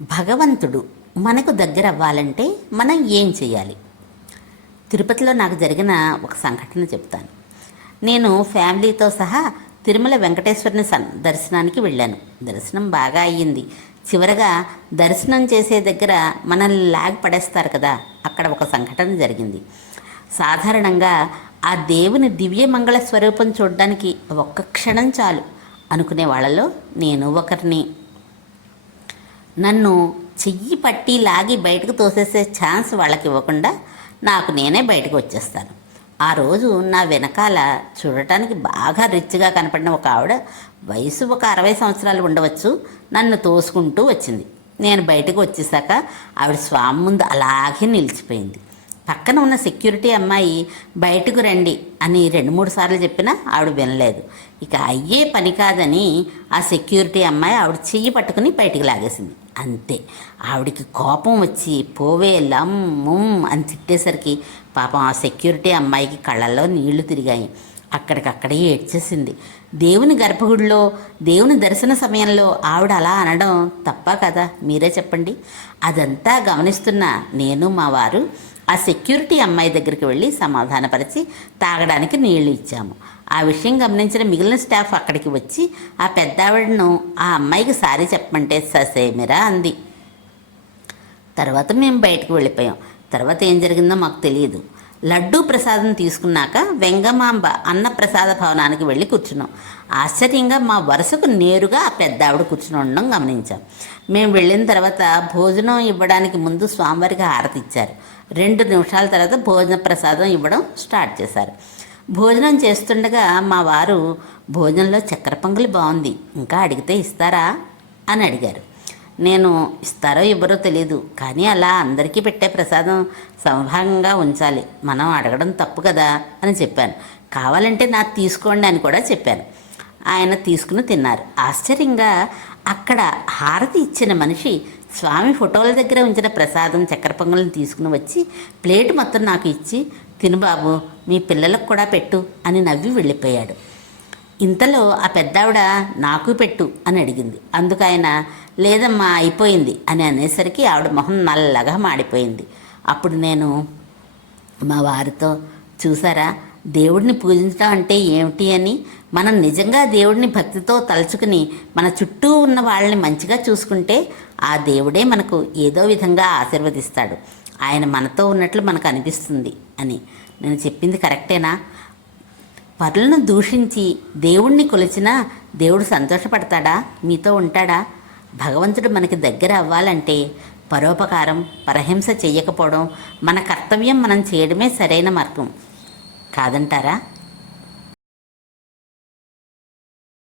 భగవంతుడు మనకు దగ్గర అవ్వాలంటే మనం ఏం చేయాలి? తిరుపతిలో నాకు జరిగిన ఒక సంఘటన చెప్తాను. నేను ఫ్యామిలీతో సహా తిరుమల వెంకటేశ్వరుని సన్ దర్శనానికి వెళ్ళాను. దర్శనం బాగా అయ్యింది. చివరగా దర్శనం చేసే దగ్గర మనల్ని లాగ్ పడేస్తారు కదా అక్కడ ఒక సంఘటన జరిగింది. సాధారణంగా ఆ దేవుని దివ్య మంగళ స్వరూపం చూడడానికి ఒక్క క్షణం చాలు అనుకునే వాళ్ళలో నేను ఒకరిని నన్ను చెయ్యి పట్టి లాగి బయటకు తోసేసే ఛాన్స్ వాళ్ళకి ఇవ్వకుండా నాకు నేనే బయటకు వచ్చేస్తాను. ఆ రోజు నా వెనకాల చూడటానికి బాగా రిచ్గా కనపడిన ఒక ఆవిడ వయసు ఒక అరవై సంవత్సరాలు ఉండవచ్చు నన్ను తోసుకుంటూ వచ్చింది. నేను బయటకు వచ్చేసాక ఆవిడ స్వామి ముందు అలాగే నిలిచిపోయింది. పక్కన ఉన్న సెక్యూరిటీ అమ్మాయి బయటకు రండి అని రెండు మూడు సార్లు చెప్పినా ఆవిడ వినలేదు. ఇక అయ్యే పని కాదని ఆ సెక్యూరిటీ అమ్మాయి ఆవిడ చెయ్యి పట్టుకుని బయటికి లాగేసింది. అంతే. ఆవిడికి కోపం వచ్చి పోవే లమ్ముమ్ అని తిట్టేసరికి పాపం ఆ సెక్యూరిటీ అమ్మాయికి కళ్ళల్లో నీళ్ళు తిరిగాయి. అక్కడికక్కడే ఏడ్చేసింది. దేవుని గర్భగుడిలో దేవుని దర్శన సమయంలో ఆవిడ అలా అనడం తప్ప కదా? మీరే చెప్పండి. అదంతా గమనిస్తున్న నేను మా వారు ఆ సెక్యూరిటీ అమ్మాయి దగ్గరికి వెళ్ళి సమాధానపరిచి తాగడానికి నీళ్ళు ఇచ్చాము. ఆ విషయం గమనించిన మిగిలిన స్టాఫ్ అక్కడికి వచ్చి ఆ పెద్దావిడను ఆ అమ్మాయికి సారీ చెప్పమంటే ససేమిరా? అంది. తర్వాత మేము బయటకు వెళ్ళిపోయాం. తర్వాత ఏం జరిగిందో మాకు తెలియదు లడ్డూ ప్రసాదం తీసుకున్నాక వెంగమాంబ అన్నప్రసాద భవనానికి వెళ్ళి కూర్చున్నాం. ఆశ్చర్యంగా మా వరుసకు నేరుగా ఆ పెద్ద ఆవిడ కూర్చుని ఉండడం గమనించాం. మేము వెళ్ళిన తర్వాత భోజనం ఇవ్వడానికి ముందు స్వామివారికి హారతి ఇచ్చారు. రెండు నిమిషాల తర్వాత భోజన ప్రసాదం ఇవ్వడం స్టార్ట్ చేశారు. భోజనం చేస్తుండగా మా వారు భోజనంలో చక్కెర పొంగలి బాగుంది. ఇంకా అడిగితే ఇస్తారా? అని అడిగారు. నేను ఇస్తారో ఇవ్వరో తెలియదు కానీ అలా అందరికీ పెట్టే ప్రసాదం సమభాగంగా ఉంచాలి. మనం అడగడం తప్పు కదా అని చెప్పాను. కావాలంటే నాకు తీసుకోండి అని కూడా చెప్పాను. ఆయన తీసుకుని తిన్నారు. ఆశ్చర్యంగా అక్కడ హారతి ఇచ్చిన మనిషి స్వామి ఫోటోల దగ్గర ఉంచిన ప్రసాదం చక్కెర పొంగల్ని తీసుకుని వచ్చి ప్లేట్ మొత్తం నాకు ఇచ్చి తిను బాబు మీ పిల్లలకు కూడా పెట్టు అని నవ్వి వెళ్ళిపోయాడు. ఇంతలో ఆ పెద్దావిడ నాకు పెట్టు అని అడిగింది. అందుకు ఆయన లేదమ్మా అయిపోయింది అని అనేసరికి ఆవిడ మొహం నల్లగా మాడిపోయింది. అప్పుడు నేను మా వారితో చూసారా దేవుడిని పూజించడం అంటే ఏమిటి అని మనం నిజంగా దేవుడిని భక్తితో తలుచుకుని మన చుట్టూ ఉన్న వాళ్ళని మంచిగా చూసుకుంటే ఆ దేవుడే మనకు ఏదో విధంగా ఆశీర్వదిస్తాడు. ఆయన మనతో ఉన్నట్లు మనకు అనిపిస్తుంది అని. నేను చెప్పింది కరెక్టేనా? పరులను దూషించి దేవుణ్ణి కొలిచినా దేవుడు సంతోషపడతాడా? మీతో ఉంటాడా? భగవంతుడు మనకి దగ్గర అవ్వాలంటే పరోపకారం పరహింస చేయకపోవడం మన కర్తవ్యం మనం చేయడమే సరైన మార్గం. కాదంటారా?